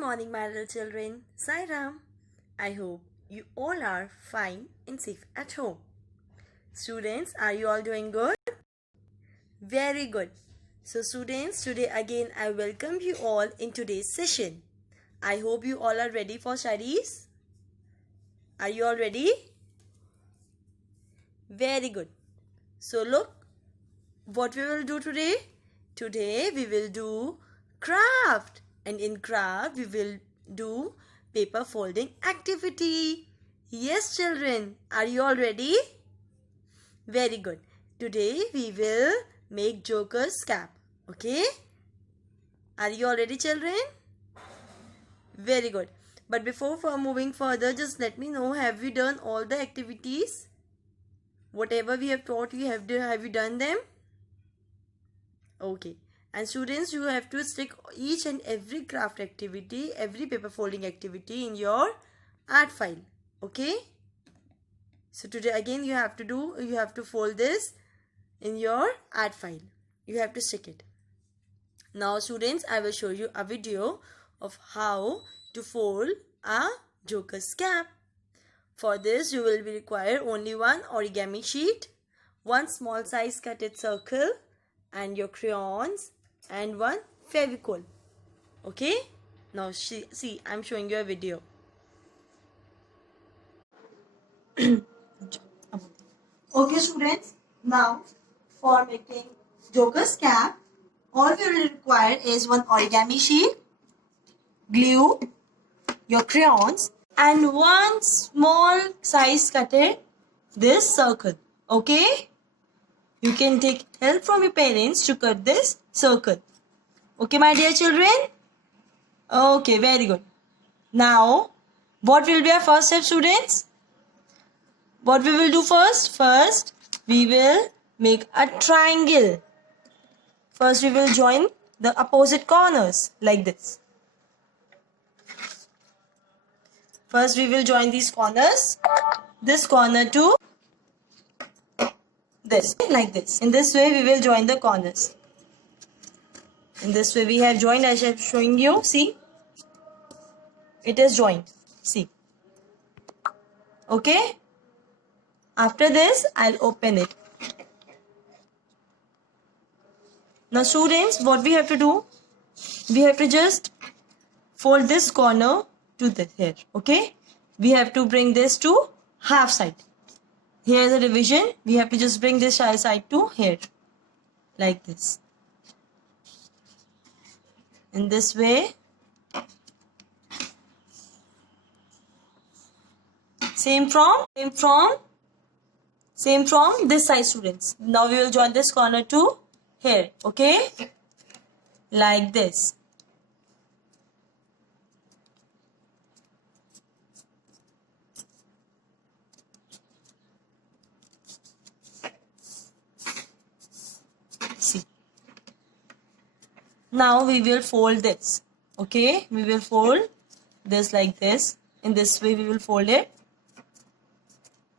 morning, my little children. Sai Ram. I hope you all are fine and safe at home. Students, are you all doing good? Very good. So, students, today again I welcome you all in today's session. I hope you all are ready for studies. Are you all ready? Very good. So, look what we will do today. Today we will do craft, and in craft we will do paper folding activity. Yes, children, are you all ready? Very good. Today we will make joker's cap. Okay? Are you all ready, children? Very good. But before moving further, just let me know, have you done all the activities? Whatever we have taught you, have you done them? Okay. And students, you have to stick each and every craft activity, every paper folding activity in your art file. Okay? So today again you have to fold this in your art file. You have to stick it. Now students, I will show you a video of how to fold a joker's cap. For this you will require only one origami sheet, one small size cutted circle, and your crayons, and one Fevicol. Okay? Now see, I'm showing you a video. Okay, students. Now, for making joker's cap, all we will require is one origami sheet, glue, your crayons, and one small size cutted this circle. Okay? You can take help from your parents to cut this circle. Okay, my dear children? Okay, very good. Now, what will be our first step, students? What we will do first? First, we will make a triangle. First, we will join the opposite corners like this. First, we will join these corners. This corner to this, like this. In this way, we will join the corners. In this way, we have joined, as I am showing you. See? It is joined. See? Okay? After this, I'll open it. Now students, what we have to do? We have to just fold this corner to this here. Okay? We have to bring this to half side. Here is a division. We have to just bring this side to here. Like this. In this way. Same from this side, students. Now we will join this corner to here. Okay? Like this. See. Now we will fold this. Okay? We will fold this like this. In this way we will fold it.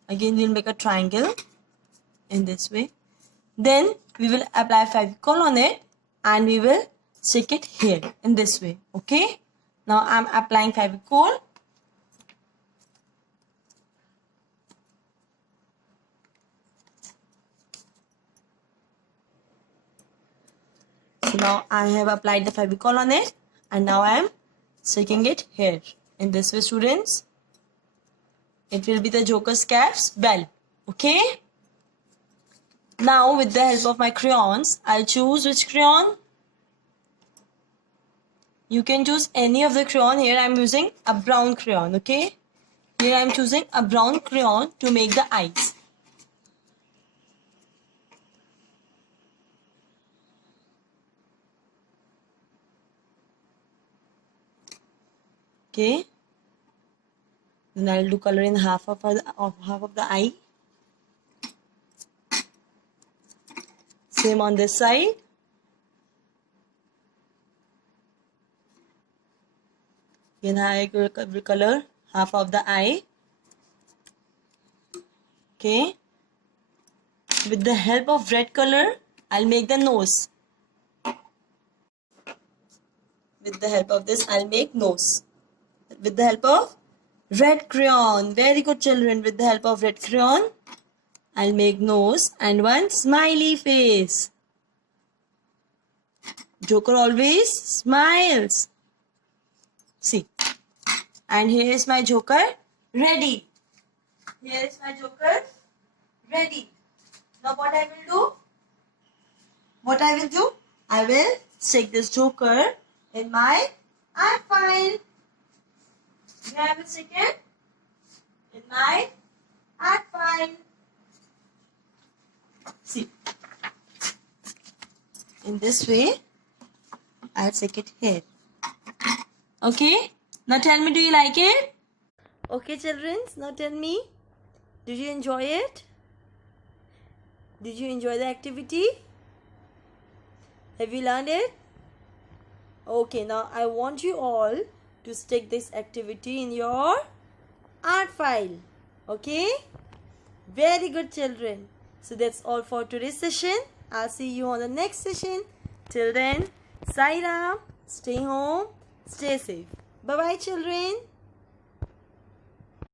Again we will make a triangle in this way. Then we will apply Fevicol on it and we will stick it here in this way. Okay? Now I am applying Fevicol. So now I have applied the Fevicol on it and now I am sticking it here. In this way, students. It will be the joker's cap's bell. Okay? Now with the help of my crayons, I'll choose which crayon. You can choose any of the crayon. Here I am using a brown crayon. Okay? Here I am choosing a brown crayon to make the eyes. Okay? Then I'll do color in half of the eye. Same on this side. Again I will color half of the eye. Okay. With the help of red color, I'll make the nose. with the help of this, I'll make nose. With the help of red crayon. Very good, children. With the help of red crayon, I'll make nose and one smiley face. Joker always smiles. See. And here is my Joker ready. Here is my Joker ready. Now what I will do? I will stick this Joker in my art file. Where I will stick it? In my art file. See. In this way, I'll stick it here. Okay? Now tell me, do you like it? Okay, children. Now tell me, did you enjoy it? Did you enjoy the activity? Have you learned it? Okay, now I want you all to stick this activity in your art file. Okay? Very good, children. So that's all for today's session. I'll see you on the next session. Till then, Sai Ram, stay home, stay safe. Bye-bye, children.